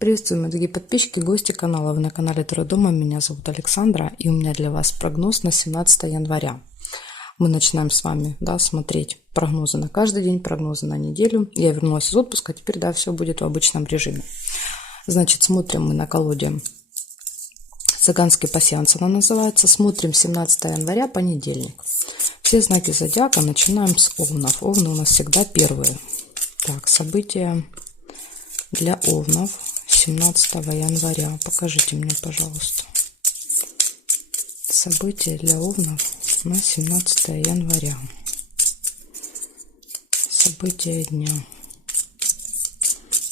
Приветствую, мои дорогие подписчики, гости канала. Вы на канале Таро Дома. Меня зовут Александра, и у меня для вас прогноз на 17 января. Мы начинаем с вами смотреть прогнозы на каждый день, прогнозы на неделю. Я вернулась из отпуска, теперь все будет в обычном режиме. Значит, смотрим мы на колоде «Цыганский пасьянс» она называется. Смотрим 17 января, понедельник. Все знаки зодиака начинаем с овнов. Овны у нас всегда первые. Так, события для овнов 17 января. Покажите мне, пожалуйста. События для овнов на 17 января. События дня.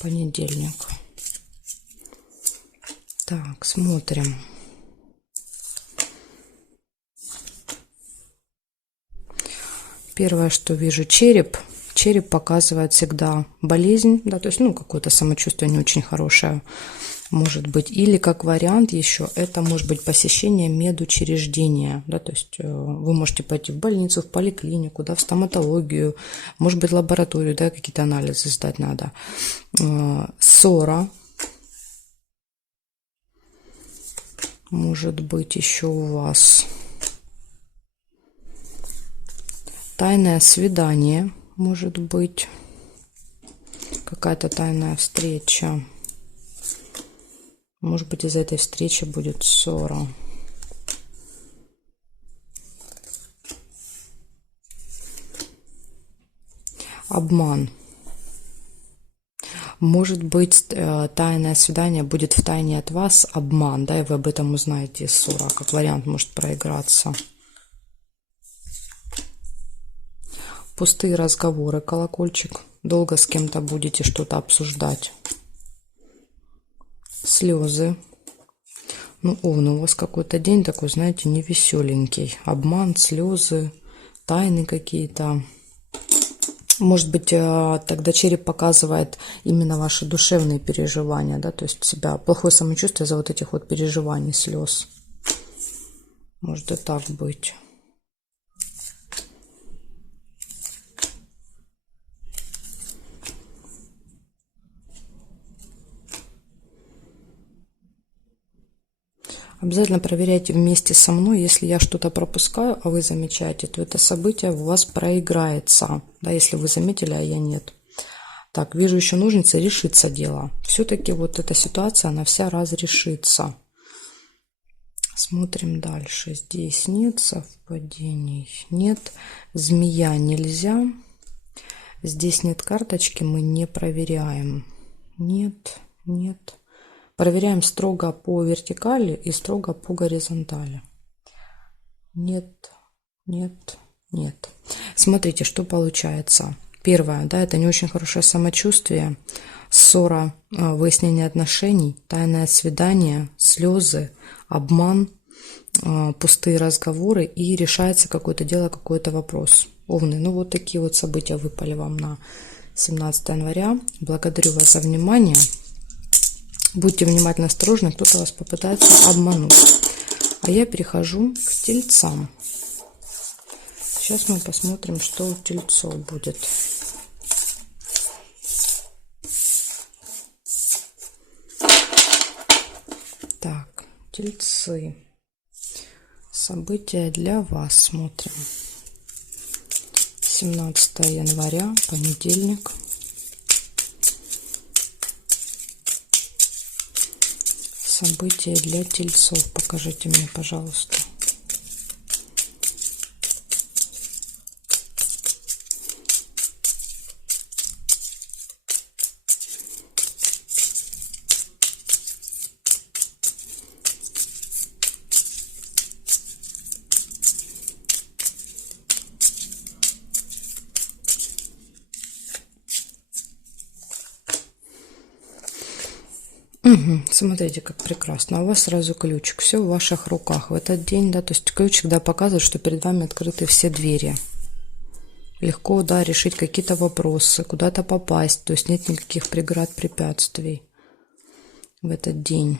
Понедельник. Так, смотрим. Первое, что вижу, череп. Череп показывает всегда болезнь, то есть, какое-то самочувствие не очень хорошее, может быть. Или, как вариант еще, это может быть посещение медучреждения, то есть вы можете пойти в больницу, в поликлинику, в стоматологию, может быть, лабораторию, какие-то анализы сдать надо. Ссора. Может быть, еще у вас тайное свидание, может быть, какая-то тайная встреча. Может быть, из этой встречи будет ссора. Обман. Может быть, тайное свидание будет в тайне от вас, обман, и вы об этом узнаете, ссора, как вариант может проиграться. Пустые разговоры, колокольчик. Долго с кем-то будете что-то обсуждать. Слезы. Овны, у вас какой-то день такой, знаете, невеселенький. Обман, слезы, тайны какие-то. Может быть, тогда череп показывает именно ваши душевные переживания, то есть себя, плохое самочувствие за этих переживаний, слез. Может и так быть. Обязательно проверяйте вместе со мной. Если я что-то пропускаю, а вы замечаете, то это событие у вас проиграется. Если вы заметили, а я нет. Так, вижу еще ножницы, решится дело. Все-таки эта ситуация, она вся разрешится. Смотрим дальше. Здесь нет совпадений. Нет. Змея нельзя. Здесь нет карточки, мы не проверяем. Нет, нет. Проверяем строго по вертикали и строго по горизонтали. Нет, нет, нет. Смотрите, что получается. Первое, это не очень хорошее самочувствие, ссора, выяснение отношений, тайное свидание, слезы, обман, пустые разговоры и решается какое-то дело, какой-то вопрос. Овны, такие события выпали вам на 17 января. Благодарю вас за внимание. Будьте внимательно осторожны, кто-то вас попытается обмануть. А я перехожу к тельцам. Сейчас мы посмотрим, что у тельцов будет. Так, тельцы. События для вас смотрим. 17 января, понедельник. События для тельцов. Покажите мне, пожалуйста. Смотрите, как прекрасно. У вас сразу ключик. Все в ваших руках в этот день, то есть ключик, показывает, что перед вами открыты все двери. Легко, решить какие-то вопросы, куда-то попасть. То есть нет никаких преград, препятствий в этот день.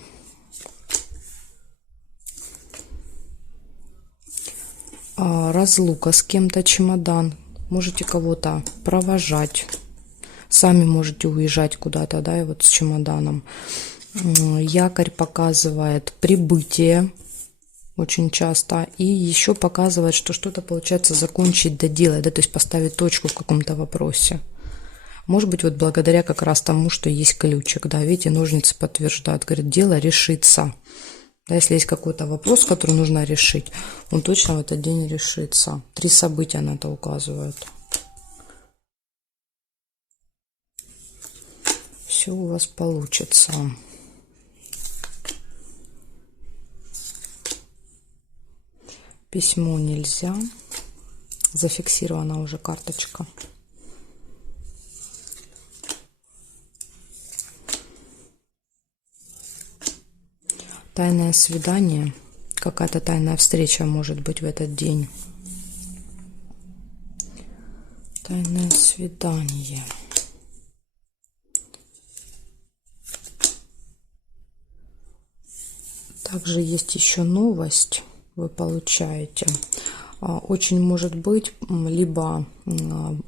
Разлука с кем-то, чемодан. Можете кого-то провожать. Сами можете уезжать куда-то, и с чемоданом. Якорь показывает прибытие очень часто. И еще показывает, что что-то получается закончить, доделать, да, то есть поставить точку в каком-то вопросе. Может быть, вот благодаря как раз тому, что есть ключик, да, видите, ножницы подтверждают, говорит, дело решится. Да, если есть какой-то вопрос, который нужно решить, он точно в этот день решится. 3 события на это указывают. Все у вас получится. Письмо нельзя. Зафиксирована уже карточка. Тайное свидание. Какая-то тайная встреча может быть в этот день. Тайное свидание. Также есть еще новость. Вы получаете. Очень может быть, либо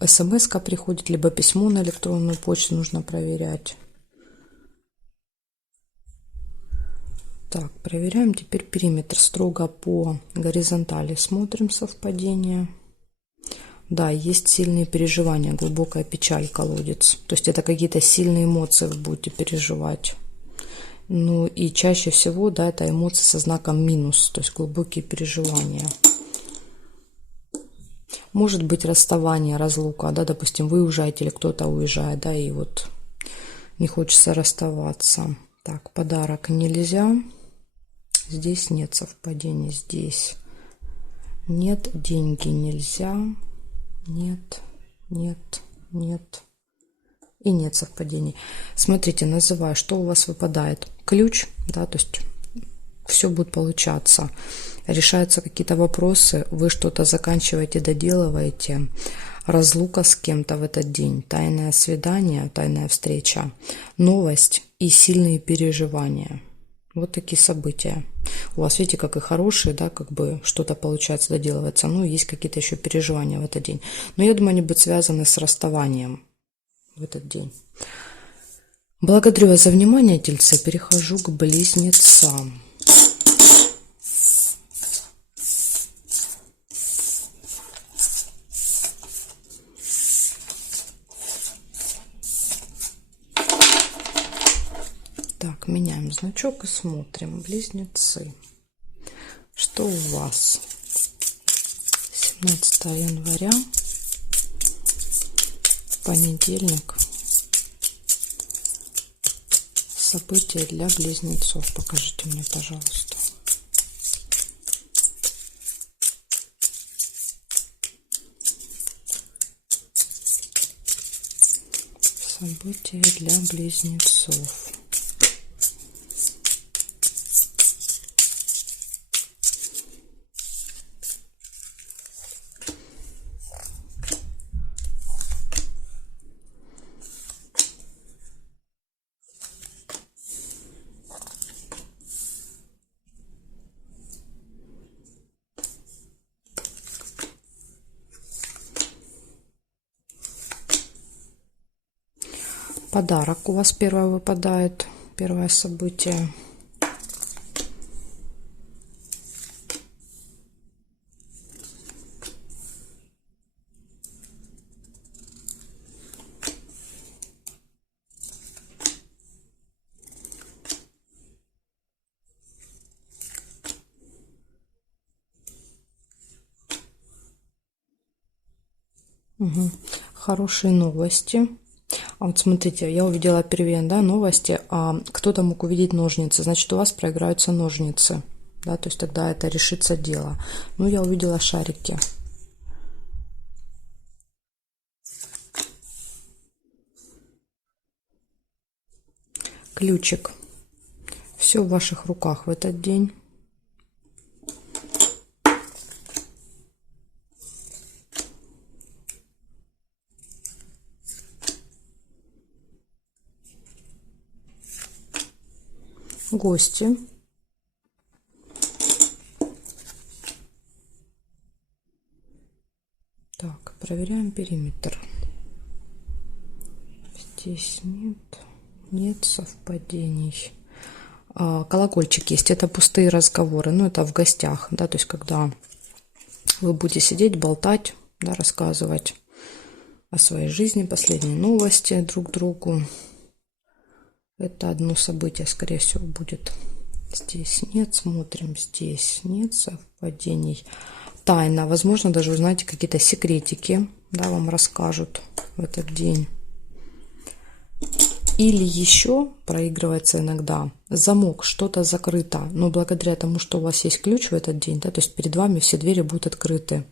смс-ка приходит, либо письмо на электронную почту нужно проверять. Так, проверяем теперь периметр строго по горизонтали. Смотрим совпадение. Да, есть сильные переживания, глубокая печаль, колодец. То есть это какие-то сильные эмоции вы будете переживать. Ну и чаще всего, да, это эмоции со знаком минус, то есть глубокие переживания. Может быть расставание, разлука, да, допустим, вы уезжаете или кто-то уезжает, да, и вот не хочется расставаться. Так, подарок нельзя. Здесь нет совпадений, здесь нет, деньги нельзя. Нет, нет, нет. И нет совпадений. Смотрите, называю, что у вас выпадает. Ключ, да, то есть все будет получаться. Решаются какие-то вопросы, вы что-то заканчиваете, доделываете. Разлука с кем-то в этот день. Тайное свидание, тайная встреча. Новость и сильные переживания. Вот такие события. У вас, видите, как и хорошие, да, как бы что-то получается, доделывается. Ну, есть какие-то еще переживания в этот день. Но я думаю, они будут связаны с расставанием в этот день. Благодарю вас за внимание, тельцы. Перехожу к близнецам. Так, меняем значок и смотрим. Близнецы. Что у вас? 17 января. Понедельник. События для близнецов. Покажите мне, пожалуйста. События для близнецов. Подарок у вас первое выпадает, первое событие. Угу. Хорошие новости. А вот смотрите, я увидела первые, да, новости, а кто-то мог увидеть ножницы, значит, у вас проиграются ножницы, да, то есть тогда это решится дело. Ну, я увидела шарики. Ключик. Все в ваших руках в этот день. Гости. Так, проверяем периметр. Здесь нет совпадений. Колокольчик есть, это пустые разговоры, ну это в гостях, да, то есть когда вы будете сидеть, болтать, да, рассказывать о своей жизни, последние новости друг другу. Это одно событие, скорее всего, будет. Здесь нет, смотрим, здесь нет совпадений. Тайна, возможно, даже узнаете какие-то секретики, да, вам расскажут в этот день. Или еще проигрывается иногда замок, что-то закрыто, но благодаря тому, что у вас есть ключ в этот день, да, то есть перед вами все двери будут открыты,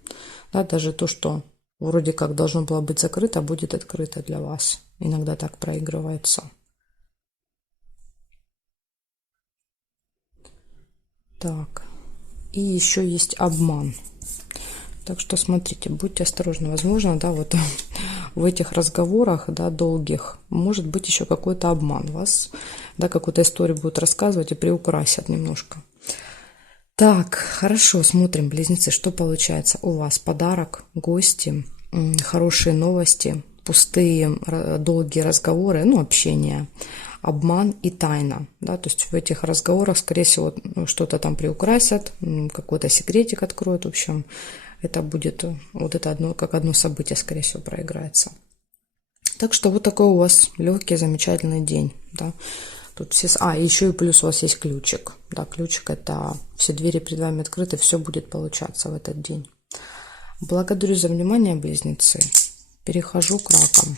да, даже то, что вроде как должно было быть закрыто, будет открыто для вас. Иногда так проигрывается. Так, и еще есть обман. Так что смотрите, будьте осторожны. Возможно, да, вот в этих разговорах, да, долгих, может быть еще какой-то обман. Вас, да, какую-то историю будут рассказывать и приукрасят немножко. Так, хорошо, смотрим, близнецы, что получается у вас. Подарок, гости, хорошие новости, пустые долгие разговоры, ну, общение, обман и тайна, да, то есть в этих разговорах, скорее всего, что-то там приукрасят, какой-то секретик откроют, в общем, это будет вот это одно, как одно событие, скорее всего, проиграется. Так что вот такой у вас легкий, замечательный день, да. Тут все... еще и плюс у вас есть ключик, да, ключик — это все двери перед вами открыты, все будет получаться в этот день. Благодарю за внимание, близнецы. Перехожу к ракам.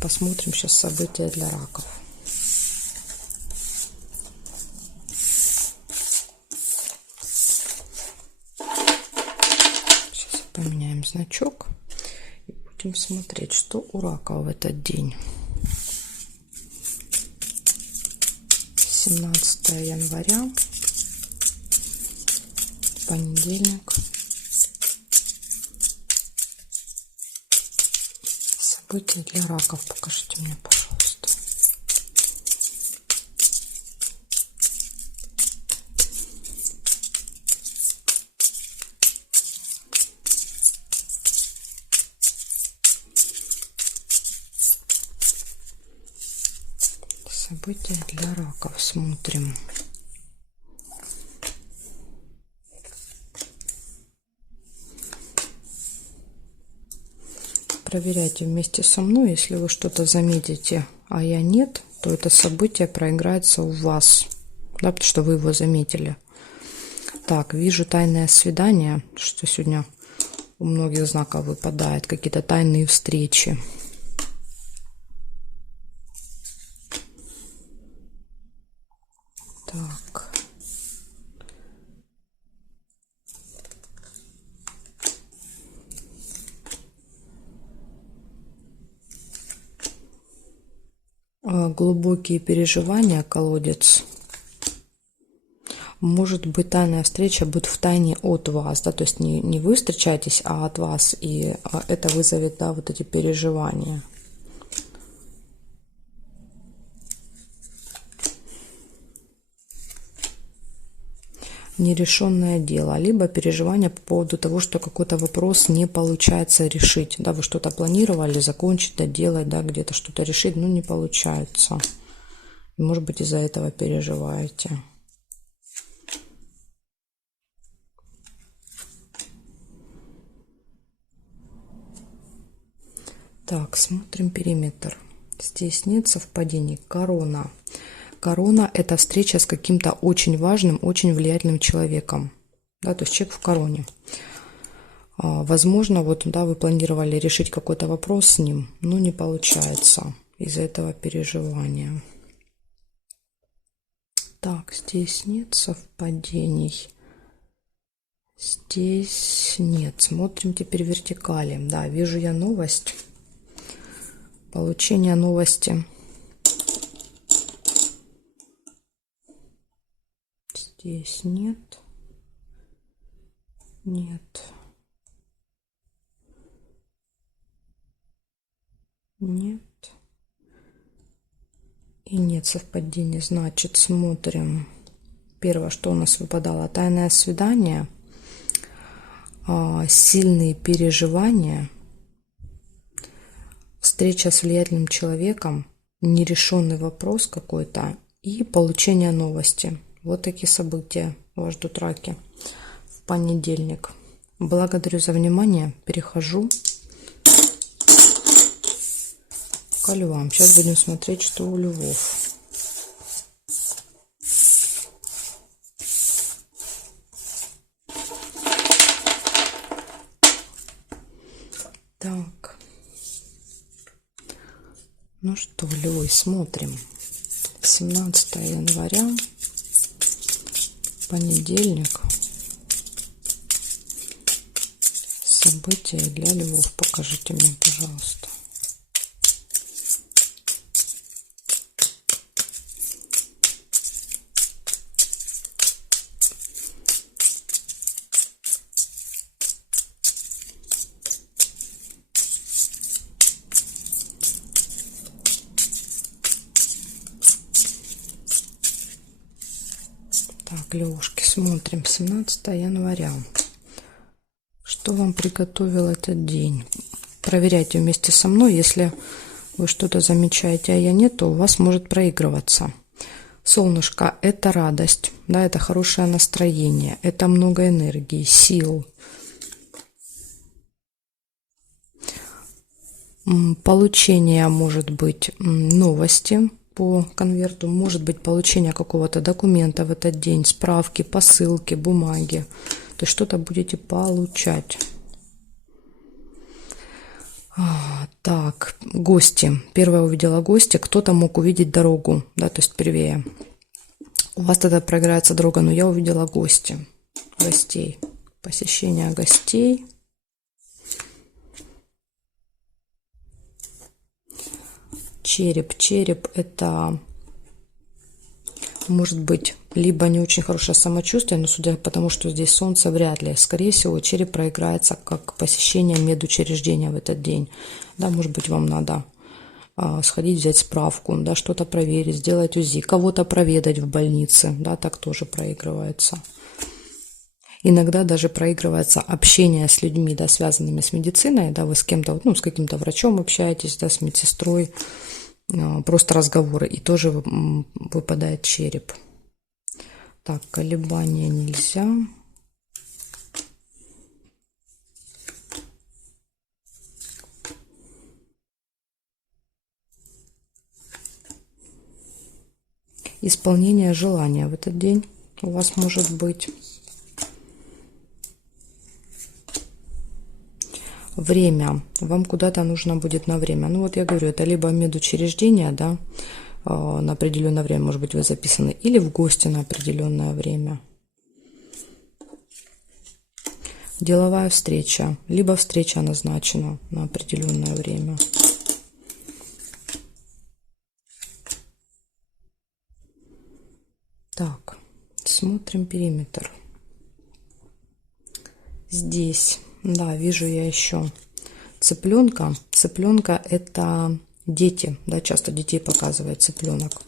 Посмотрим сейчас события для раков. Сейчас поменяем значок и будем смотреть, что у раков в этот день. 17 января, понедельник. События для раков покажите мне, пожалуйста. События для раков смотрим. Проверяйте вместе со мной. Если вы что-то заметите, а я нет, то это событие проиграется у вас, да, потому что вы его заметили. Так, вижу тайное свидание, что сегодня у многих знаков выпадает, какие-то тайные встречи. Так. Глубокие переживания, колодец. Может быть, тайная встреча будет в тайне от вас, да, то есть не вы встречаетесь, а от вас, и это вызовет, да, вот эти переживания. Нерешенное дело, либо переживания по поводу того, что какой-то вопрос не получается решить, да, вы что-то планировали закончить, доделать, да, где-то что-то решить, но не получается. Может быть, из-за этого переживаете. Так, смотрим периметр. Здесь нет совпадений. Корона. Корона — это встреча с каким-то очень важным, очень влиятельным человеком. Да, то есть человек в короне. Возможно, вот, да, вы планировали решить какой-то вопрос с ним, но не получается из-за этого переживания. Так, здесь нет совпадений. Здесь нет. Смотрим теперь вертикали. Да, вижу я новость. Получение новости. Здесь нет. Нет. Нет. И нет совпадений. Значит, смотрим. Первое, что у нас выпадало. Тайное свидание. Сильные переживания. Встреча с влиятельным человеком. нерешенный вопрос какой-то и получение новости. Вот такие события вас ждут, раки, в понедельник. Благодарю за внимание. Перехожу к львам. Сейчас будем смотреть, что у львов. Так. Ну что, львы, смотрим. 17 января, понедельник. События для львов. Покажите мне, пожалуйста. Так, львушки, смотрим. 17 января. Что вам приготовил этот день? Проверяйте вместе со мной. Если вы что-то замечаете, а я нет, то у вас может проигрываться. Солнышко – это радость, да, это хорошее настроение, это много энергии, сил. Получение может быть новости по конверту, может быть получение какого-то документа в этот день, справки, посылки, бумаги. То есть что-то будете получать. Так, гости. Первая увидела гости. Кто-то мог увидеть дорогу, да, то есть первее. У вас тогда проиграется дорога, но я увидела гости. Гостей. Посещение гостей. Череп. Череп – это может быть либо не очень хорошее самочувствие, но судя по тому, что здесь солнце, вряд ли. Скорее всего, череп проиграется как посещение медучреждения в этот день. Да, может быть, вам надо сходить, взять справку, да, что-то проверить, сделать УЗИ, кого-то проведать в больнице, да, так тоже проигрывается. Иногда даже проигрывается общение с людьми, да, связанными с медициной, да, вы с кем-то, ну, с каким-то врачом общаетесь, да, с медсестрой, просто разговоры, и тоже выпадает череп. Так, колебания нельзя. Исполнение желания в этот день у вас может быть. Время. Вам куда-то нужно будет на время. Ну вот я говорю, это либо медучреждение, да, на определенное время, может быть, вы записаны, или в гости на определенное время. Деловая встреча, либо встреча назначена на определенное время. Так, смотрим периметр. Здесь, да, вижу я еще цыпленка. Цыпленка – это дети, да, часто детей показывает цыпленок.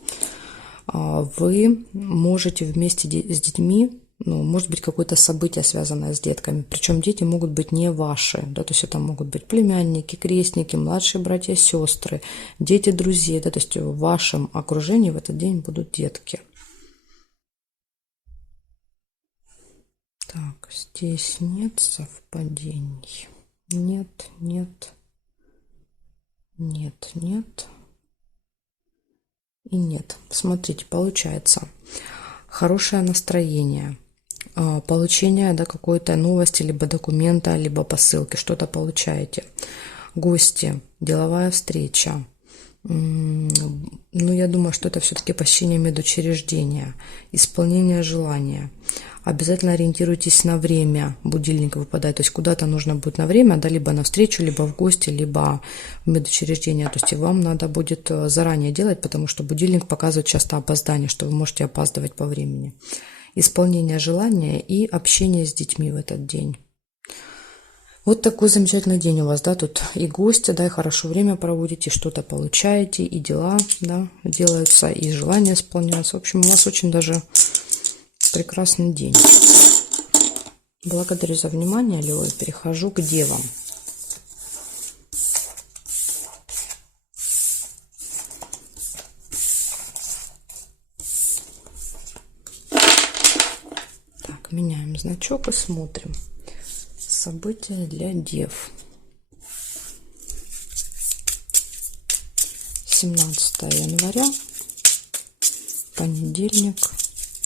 Вы можете вместе с детьми, ну, может быть, какое-то событие, связанное с детками. Причем дети могут быть не ваши, да, то есть это могут быть племянники, крестники, младшие братья, сестры, дети друзей, да, то есть в вашем окружении в этот день будут детки. Так, здесь нет совпадений. Нет, нет, нет, нет и нет. Смотрите, получается хорошее настроение, получение, да, какой-то новости, либо документа, либо посылки, что-то получаете. Гости, деловая встреча. Ну, я думаю, что это все-таки посещение медучреждения, исполнение желания. Обязательно ориентируйтесь на время будильника выпадает, то есть куда-то нужно будет на время, да, либо на встречу, либо в гости, либо в медучреждение. То есть вам надо будет заранее делать, потому что будильник показывает часто опоздание, что вы можете опаздывать по времени. Исполнение желания и общение с детьми в этот день. Вот такой замечательный день у вас, да, тут и гости, да, и хорошо время проводите, что-то получаете, и дела, да, делаются, и желания исполняются. В общем, у вас очень даже прекрасный день. Благодарю за внимание, Лео, перехожу к девам. Так, меняем значок и смотрим. События для дев. 17 января, понедельник.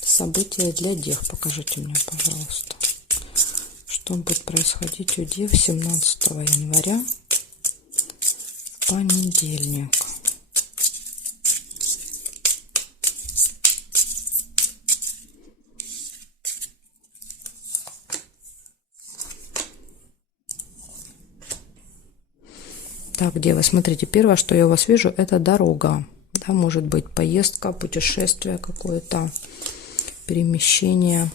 События для дев. Покажите мне, пожалуйста, что будет происходить у дев 17 января, понедельник. Так, девы, смотрите, первое, что я у вас вижу, это дорога. Да, может быть поездка, путешествие какое-то, перемещение,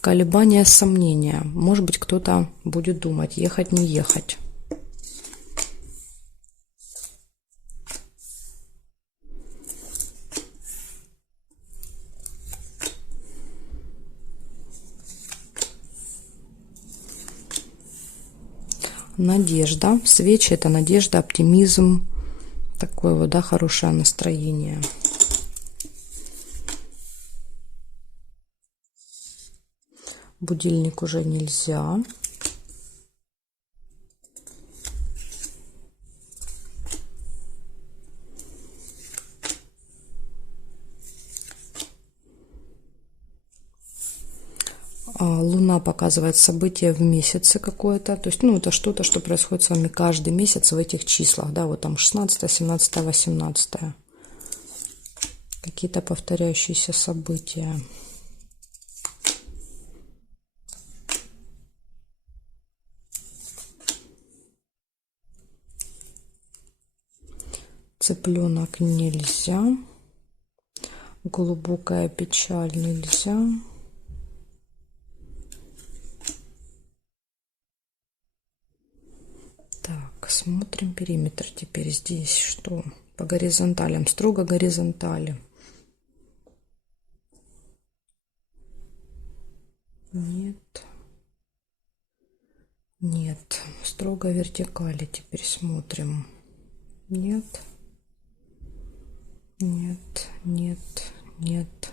колебания, сомнения. Может быть, кто-то будет думать, ехать, не ехать. Надежда. Свечи — это надежда, оптимизм. Такое вот, да, хорошее настроение. Будильник уже нельзя. Луна показывает событие в месяце какое-то. То есть, ну, это что-то, что происходит с вами каждый месяц в этих числах. Да, вот там 16, 17, 18. Какие-то повторяющиеся события. Цыпленок нельзя. Глубокая печаль нельзя. Так, смотрим периметр теперь. Здесь что? По горизонталям, строго горизонтали. Нет. Нет. Строго вертикали теперь смотрим. Нет. Нет, нет, нет.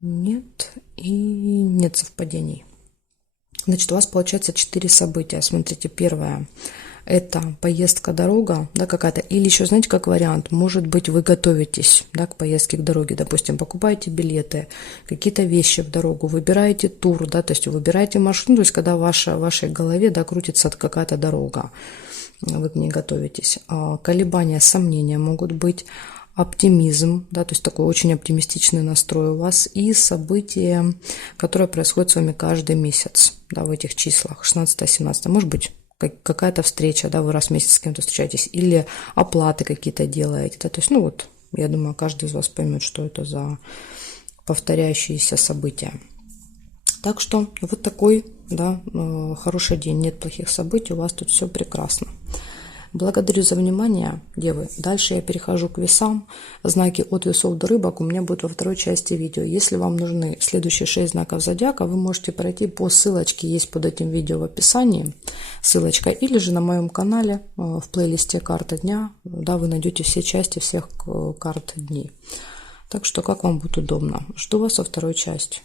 Нет и нет совпадений. Значит, у вас получается 4 события. Смотрите, первое — это поездка, дорога, да, какая-то. Или еще, знаете, как вариант, может быть, вы готовитесь, да, к поездке, к дороге. Допустим, покупаете билеты, какие-то вещи в дорогу, выбираете тур, да, то есть выбираете маршрут, то есть когда в вашей голове, да, крутится какая-то дорога, вы к ней готовитесь. Колебания, сомнения могут быть. Оптимизм, да, то есть такой очень оптимистичный настрой у вас, и события, которые происходят с вами каждый месяц, да, в этих числах, 16-17, может быть, какая-то встреча, да, вы раз в месяц с кем-то встречаетесь, или оплаты какие-то делаете, да, то есть, ну вот, я думаю, каждый из вас поймет, что это за повторяющиеся события. Так что вот такой, да, хороший день, нет плохих событий, у вас тут все прекрасно. Благодарю за внимание, девы. Дальше я перехожу к весам. Знаки от весов до рыбок у меня будут во второй части видео. Если вам нужны следующие 6 знаков зодиака, вы можете пройти по ссылочке, есть под этим видео в описании ссылочка, или же на моем канале в плейлисте «Карта дня», да, вы найдете все части всех карт дней. Так что как вам будет удобно. Жду вас во второй части.